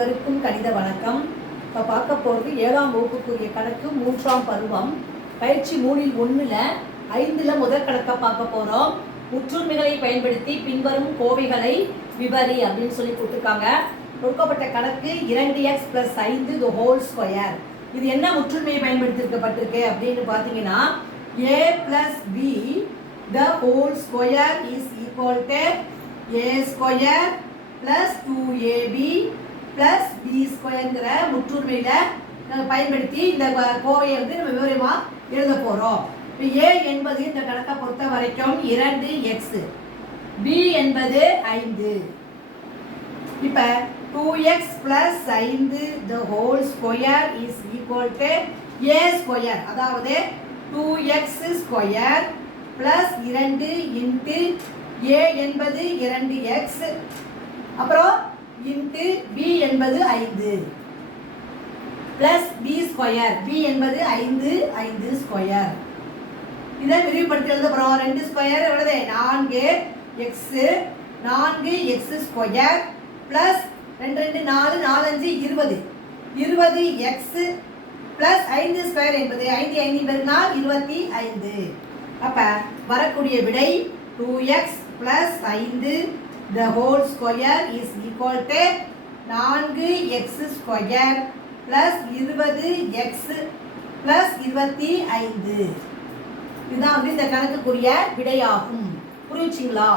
அனைவருக்கும் கணித வணக்கம். இப்போ பார்க்க போகிறது 7ஆம் வகுப்புக்குரிய கணக்கு 3ஆம் பருவம் பயிற்சி 3ல் 1ல் 5ல் முதல் கணக்காக பார்க்க போகிறோம். முற்றுமைகளை பயன்படுத்தி பின்வரும் கோவைகளை விவரி அப்படின்னு சொல்லி கொடுத்துருக்காங்க. கொடுக்கப்பட்ட கணக்கு 2x + 5 the whole square. இது என்ன முற்றுமையை பயன்படுத்தியிருக்கப்பட்டிருக்கு அப்படின்னு பார்த்தீங்கன்னா a + b the whole square is equal to a square plus 2ab plus b ஸ்கொயர்ங்கிற முற்றுமையில் பயன்படுத்தி இந்த கோவையை நம்ம விவரமாக எழுத போகிறோம். இப்போ a என்பது இந்த கணக்கை பொறுத்த வரைக்கும் 2x, b என்பது 5. இப்போ 2x + 5 the whole square is equal to a square, அதாவது 2x square plus 2 into a என்பது 2x, அப்புறம் இன்ட்டு b என்பது 5 பிளஸ் b ஸ்கொயர், b என்பது 5 ஸ்கொயர். இதை விரிவுபடுத்தி எழுத போகிறோம். 2 ஸ்கொயர் எவ்வளவு? 4x, 4x square plus 2 2 4 4 5 20, 20x plus 5 square என்பது 5 5 பெருக்கினால் 25. அப்போ வரக்கூடிய விடை 2x + 5 the whole square is equal to 4x square plus 20x plus 25. இதுதான் இந்த கணக்குக்குரிய விடையாகும். புரியுச்சுங்களா?